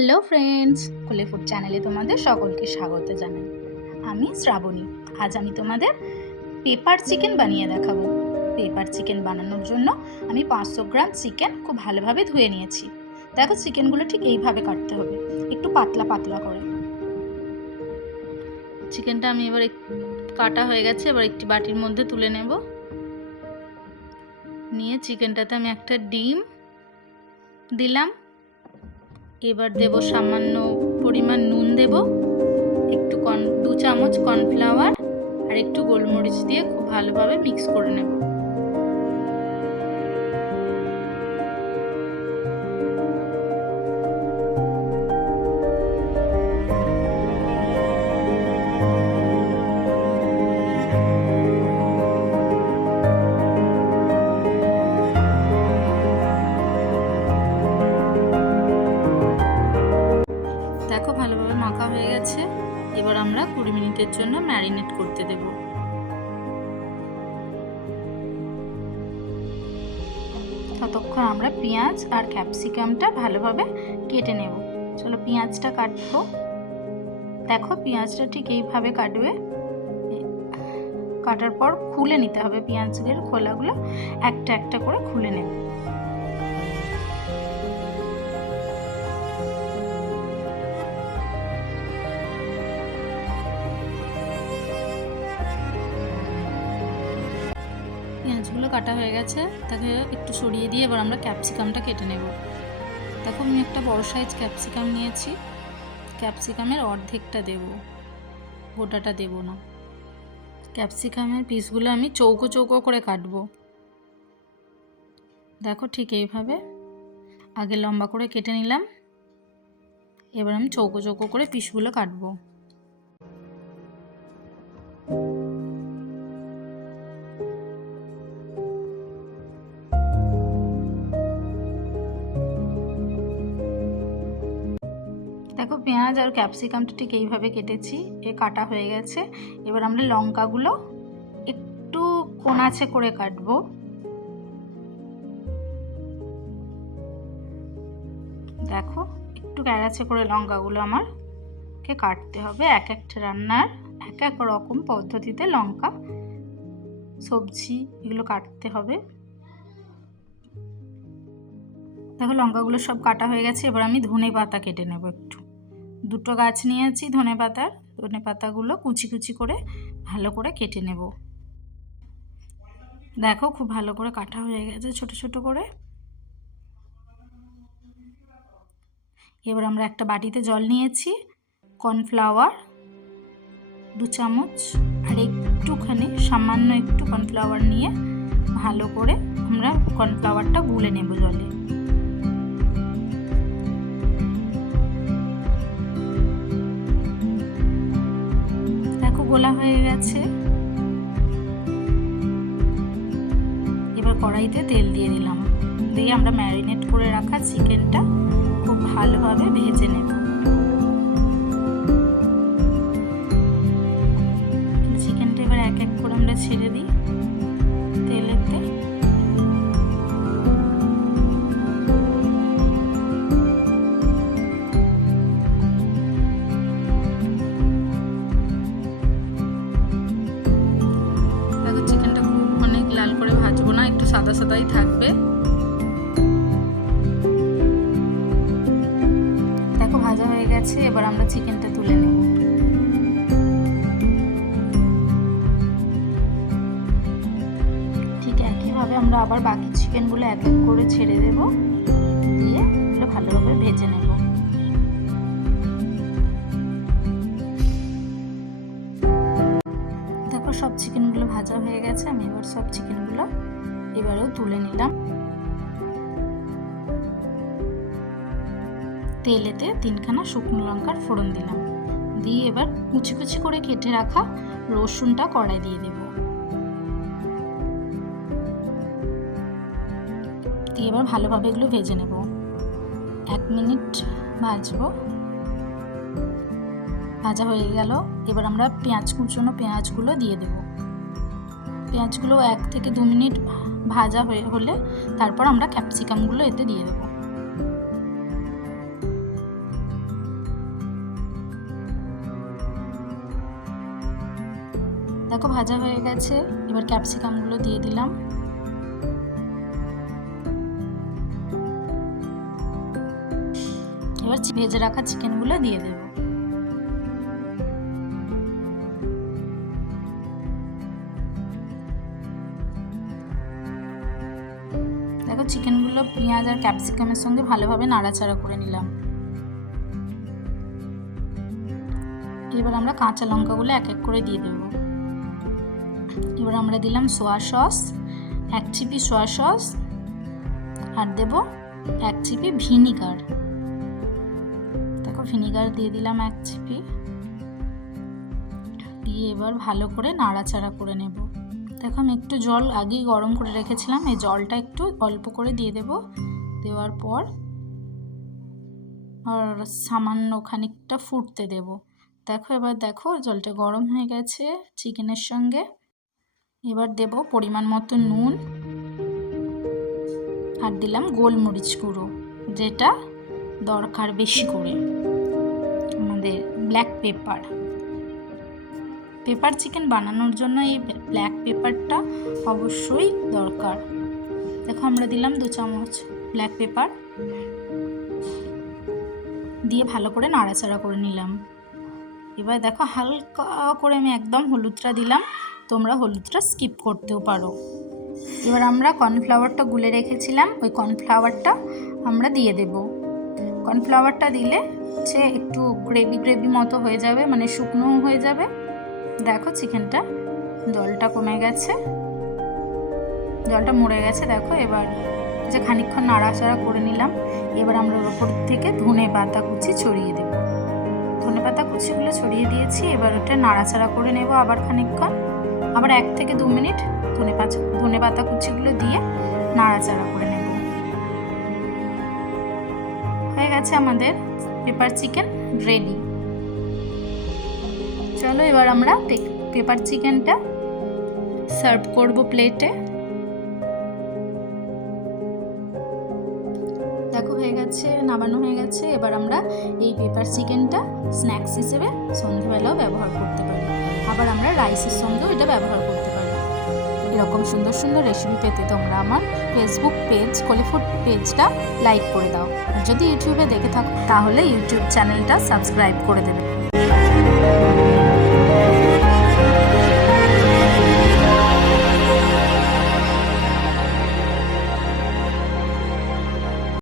Hello friends, কুলে food চ্যানেলে তোমাদের সকলকে স্বাগত জানাই। আমি শ্রাবণী। আজ আমি তোমাদের পেপার চিকেন বানিয়ে দেখাবো। পেপার চিকেন বানানোর জন্য আমি 500 গ্রাম চিকেন খুব ভালোভাবে ধুয়ে নিয়েছি। দেখো, চিকেনগুলো ঠিক এইভাবে কাটতে হবে, একটু পাতলা পাতলা করে। চিকেনটা আমি এবার কাটা হয়ে গেছে, এবার একটি বাটির মধ্যে তুলে নেব। নিয়ে চিকেনটাতে আমি একটা ডিম দিলাম। এবার দেব সামান্য পরিমাণ নুন, দেব একটু 2 চামচ কর্নফ্লাওয়ার আর একটু গোলমরিচ দিয়ে খুব ভালোভাবে মিক্স করে নেব। দেখো, ভালোভাবে মাখা হয়ে গেছে। এবার আমরা 20 মিনিটের জন্য ম্যারিনেট করতে দেব। ততক্ষণ আমরা পেঁয়াজ আর ক্যাপসিকামটা ভালোভাবে কেটে নেব। চলো পেঁয়াজটা কাটবো। দেখো, পেঁয়াজটা ঠিক এইভাবে কাটবে। কাটার পর খুলে নিতে হবে, পেঁয়াজের খোলাগুলো একটা একটা করে খুলে নেব। পেঁয়াজগুলো কাটা হয়ে গেছে, তাকে একটু সরিয়ে দিয়ে এবার আমরা ক্যাপসিকামটা কেটে নেব। দেখো, আমি একটা বড় সাইজ ক্যাপসিকাম নিয়েছি। ক্যাপসিকামের অর্ধেকটা দেব, গোটাটা দেব না। ক্যাপসিকামের পিসগুলো আমি চৌকো চৌকো করে কাটবো। দেখো, ঠিক এইভাবে আগে লম্বা করে কেটে নিলাম। এবার আমি চৌকো চৌকো করে পিসগুলো কাটবো। দেখো, পেঁয়াজ আর ক্যাপসিকামটা ঠিক এইভাবে কেটেছি, কাটা হয়ে গেছে। এবার আমরা লঙ্কাগুলো একটু কোণাছে করে কাটবো। দেখো, একটু ক্যারাচে করে লঙ্কাগুলো আমাকে কাটতে হবে। এক একটা রান্নার এক এক রকম পদ্ধতিতে লঙ্কা, সবজি এগুলো কাটতে হবে। দেখো, লঙ্কাগুলো সব কাটা হয়ে গেছে। এবার আমি ধনে পাতা কেটে নেব। একটু 2টো গাছ নিয়েছি ধনে পাতার। ধনে পাতাগুলো কুচি কুচি করে ভালো করে কেটে নেব। দেখো, খুব ভালো করে কাটা হয়ে গেছে ছোট ছোট করে। এবার আমরা একটা বাটিতে জল নিয়েছি, কর্নফ্লাওয়ার 2 চামচ আর একটুখানি সামান্য একটু কর্নফ্লাওয়ার নিয়ে ভালো করে আমরা কর্নফ্লাওয়ারটা গুলে নেব জলে। দেখো, গোলা হয়ে গেছে। এবার কড়াইতে তেল দিয়ে দিলাম, দিয়ে আমরা ম্যারিনেট করে রাখা চিকেনটা খুব ভালোভাবে ভেজে নেব। চিকেনটা এবার এক এক করে আমরা ছেড়ে দিই তেলেতে। দেখো, চিকেনটা খুব অনেক লাল করে ভাজবো না, একটু সাদা সাদাই থাকবে। দেখো, ভাজা হয়ে গেছে। এবার আমরা চিকেনটা তুলে নেব। ঠিক একইভাবে আমরা আবার বাকি চিকেনগুলো এক এক করে ছেড়ে দেব, দিয়ে এগুলো ভালোভাবে ভেজে নেব। দেখো, সব চিকেনগুলো ভাজা হয়ে গেছে। আমি এবার সব চিকেনগুলো এবারেও তুলে নিলাম। তেলেতে 3খানা শুকনো লঙ্কার ফোড়ন দিলাম, দিয়ে এবার কুচি কুচি করে কেটে রাখা রসুনটা কড়াই দিয়ে দেব। দিয়ে এবার ভালোভাবে এগুলো ভেজে নেব। 1 মিনিট ভাজবো। ভাজা হয়ে গেল। এবার আমরা কুচনো পেঁয়াজগুলো দিয়ে দেব। পেঁয়াজগুলো 1 থেকে 2 মিনিট ভাজা হলে তারপর আমরা ক্যাপসিকামগুলো এতে দিয়ে দেব। দেখো ভাজা হয়ে গেছে। এবার ক্যাপসিকামগুলো দিয়ে দিলাম। এবার ভেজে রাখা চিকেনগুলো দিয়ে দেব। দেখো চিকেনগুলো পেঁয়াজ আর ক্যাপসিকামের সঙ্গে ভালোভাবে নাড়াচাড়া করে নিলাম। এবার আমরা কাঁচা লঙ্কাগুলো এক এক করে দিয়ে দেব। এবার আমরা দিলাম সোয়া সস, 1 চিপি সোয়া সস, আর দেব 1 চিপি ভিনিগার। দেখো ভিনিগার দিয়ে দিলাম 1 চিপি, দিয়ে এবার ভালো করে নাড়াচাড়া করে নেব। দেখো আমি একটু জল আগেই গরম করে রেখেছিলাম, এই জলটা একটু অল্প করে দিয়ে দেব। দেওয়ার পর আর সামান্য খানিকটা ফুটতে দেব। দেখো এবার দেখো জলটা গরম হয়ে গেছে চিকেনের সঙ্গে। এবার দেব পরিমাণ মতো নুন, আর দিলাম গোলমরিচ গুঁড়ো, যেটা দরকার বেশি করে, আমাদের ব্ল্যাক পেপার। পেপার চিকেন বানানোর জন্য এই ব্ল্যাক পেপারটা অবশ্যই দরকার। দেখো আমরা দিলাম 2 চামচ ব্ল্যাক পেপার, দিয়ে ভালো করে নাড়াচাড়া করে নিলাম। এবার দেখো হালকা করে আমি একদম হলুদটা দিলাম, তোমরা হলুদটা স্কিপ করতেও পারো। এবার আমরা কর্নফ্লাওয়ারটা গুলে রেখেছিলাম, ওই কর্নফ্লাওয়ারটা আমরা দিয়ে দেব। কর্নফ্লাওয়ারটা দিলে হচ্ছে একটু গ্রেভি মতো হয়ে যাবে, মানে শুকনো হয়ে যাবে। দেখো চিকেনটা জলটা কমে গেছে, জলটা মরে গেছে। দেখো এবার যে খানিকক্ষণ নাড়াচাড়া করে নিলাম। এবার আমরা ওপর থেকে ধনে পাতা কুচি ছড়িয়ে দেব। ধনে পাতা কুচিগুলো ছড়িয়ে দিয়েছি। এবার ওটা নাড়াচাড়া করে নেব আবার খানিকক্ষণ, আবার 1 থেকে 2 মিনিট ধনে পাতা কুচিগুলো দিয়ে নাড়াচাড়া করে নেব। হয়ে গেছে আমাদের পেপার চিকেন রেডি। চলো এবার আমরা পেপার চিকেনটা সার্ভ করব প্লেটে। দেখো হয়ে গেছে, নামানো হয়ে গেছে। এবার আমরা এই পেপার চিকেনটা স্ন্যাক্স হিসেবে সন্ধ্যেবেলাও ব্যবহার করতে পারি, আবার আমরা রাইসের সঙ্গেও এটা ব্যবহার করতে পারি। এরকম সুন্দর সুন্দর রেসিপি পেতে তোমরা আমার ফেসবুক পেজ কলিফুড পেজটা লাইক করে দাও। যদি ইউটিউবে দেখে থাকো তাহলে ইউটিউব চ্যানেলটা সাবস্ক্রাইব করে দেবে।